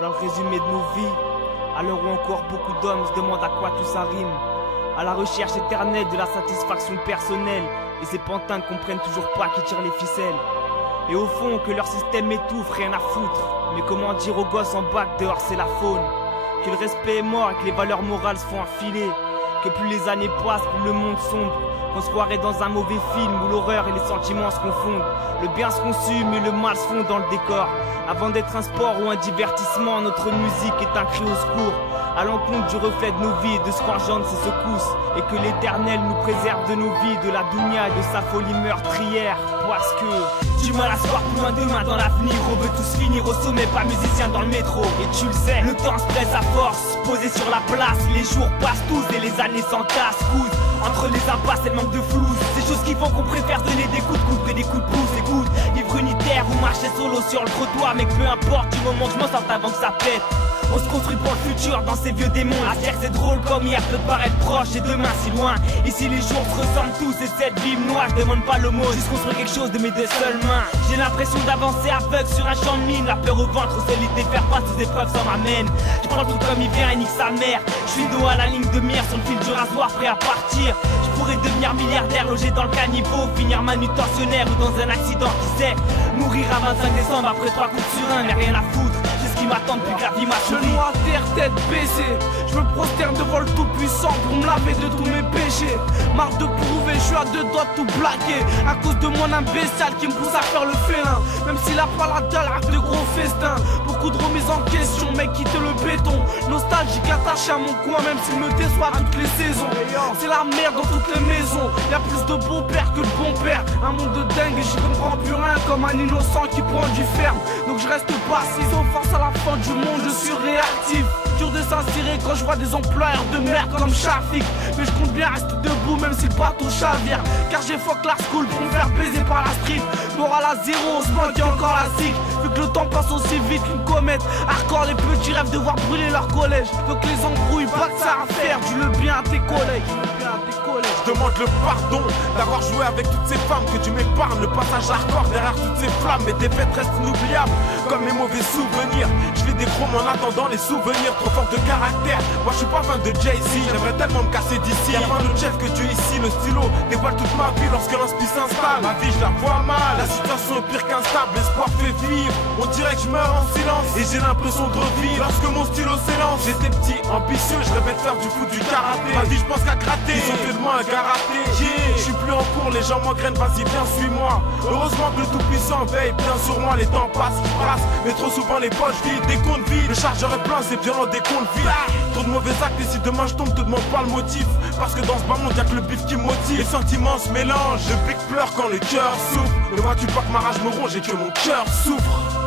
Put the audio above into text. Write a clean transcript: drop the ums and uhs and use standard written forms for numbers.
Voilà le résumé de nos vies. À l'heure où encore beaucoup d'hommes se demandent à quoi tout ça rime. À la recherche éternelle de la satisfaction personnelle. Et ces pantins ne comprennent toujours pas qui tirent les ficelles. Et au fond que leur système étouffe, rien à foutre. Mais comment dire aux gosses en bac dehors c'est la faune. Que le respect est mort et que les valeurs morales se font enfiler. Que plus les années passent, plus le monde sombre. Qu'on se croirait dans un mauvais film où l'horreur et les sentiments se confondent. Le bien se consume et le mal se fond dans le décor. Avant d'être un sport ou un divertissement, notre musique est un cri au secours. À l'encontre du reflet de nos vies et de ce qu'engendrent ces secousses. Et que l'éternel nous préserve de nos vies, de la dounia et de sa folie meurtrière. Parce que du mal à se voir plus loin demain dans l'avenir. On veut tous finir au sommet, pas musicien dans le métro. Et tu le sais, le temps se presse à force, posé sur la place. Les jours passent tous et les années s'entassent. Coude entre les impasses et le manque de flouze. Ces choses qui font qu'on préfère donner des coups de coude que des coups de pouce. Écoute, vivre unitaire ou marcher solo sur le trottoir. Mais que peu importe du moment que je m'en sorte avant que ça pète. On se construit pour le futur dans ces vieux démons. La terre c'est drôle comme hier peut paraître proche et demain si loin. Ici les jours se ressemblent tous et cette vie me noie. Je demande pas le mot, juste construire quelque chose de mes deux seules mains. J'ai l'impression d'avancer aveugle sur un champ de mine. La peur au ventre, solide de faire face aux épreuves sans m'amène. Je prends le tout comme il vient et nique sa mère. Je suis dos à la ligne de mire sur le fil du rasoir prêt à partir. Je pourrais devenir milliardaire, logé dans le caniveau, finir manutentionnaire ou dans un accident qui sait. Mourir à 25 décembre après 3 coups sur un, mais rien à foutre. Qui m'attend depuis que la vie m'a choisi. Genoux à terre, tête baissée. Je me prosterne devant le tout-puissant pour me laver de tous mes péchés. Marre de prouver, je suis à deux doigts de tout plaquer. À cause de mon imbécile qui me pousse à faire le félin. Même s'il a pas la dalle, rêve de gros festins. Beaucoup de remises en question, mec quitte le béton. Nostalgique attaché à mon coin, même s'il me déçoit toutes les saisons. C'est la merde dans toutes les maisons. Y'a plus de beaux pères que de bons pères. Un monde de dingue et j'y comprends plus rien. Comme un innocent qui prend du ferme. Donc je reste pas assis face à la fin du monde, je suis réactif. Dur de s'inspirer quand je vois des employeurs de merde comme Shafik. Mais je compte bien rester debout même si le bateau chavire. Car j'ai fuck la school pour me faire baiser par la street. Moral à zéro, on se moque et encore la zig. Vu que le temps passe aussi vite qu'une comète. Hardcore les petits rêvent de voir brûler leur collège. Faut que les embrouilles, pas que ça à faire. Dis le bien à tes collègues. Je demande le pardon d'avoir joué avec toutes ces femmes. Que tu m'épargnes le passage hardcore derrière toutes ces flammes. Mes défaites restent inoubliables comme mes mauvais souvenirs. Je fais des chromes en attendant les souvenirs. Trop fort de caractère, moi je suis pas fan de Jay-Z. J'aimerais tellement me casser d'ici. Y'a pas de chef que tu ici. Le stylo dévoile toute ma vie lorsque l'inspi s'installe. Ma vie je la vois mal, la situation est pire qu'instable. L'espoir fait vivre, on dirait que je meurs en silence. Et j'ai l'impression de revivre lorsque mon stylo s'élance. J'étais petit, ambitieux, je rêvais de faire du foot, du karaté. Ma vie je pense qu'à gratter, ils ont fait de moi un karaté. Je suis plus en cours, les gens m'engrainent, vas-y viens suis-moi. Heureusement que le tout-puissant veille bien sur moi. Les temps passent, ils brassent, mais trop souvent les poches vides. Des comptes vides, le chargeur est plein, c'est violent, des comptes vides. Trop de mauvais actes et si demain je tombe, te demande pas le motif. Parce que dans ce bas monde y'a que le bif qui me motive. Les sentiments se mélangent, le bec pleure quand le cœur souffre. Ne vois-tu pas que ma rage me ronge et que mon cœur souffre.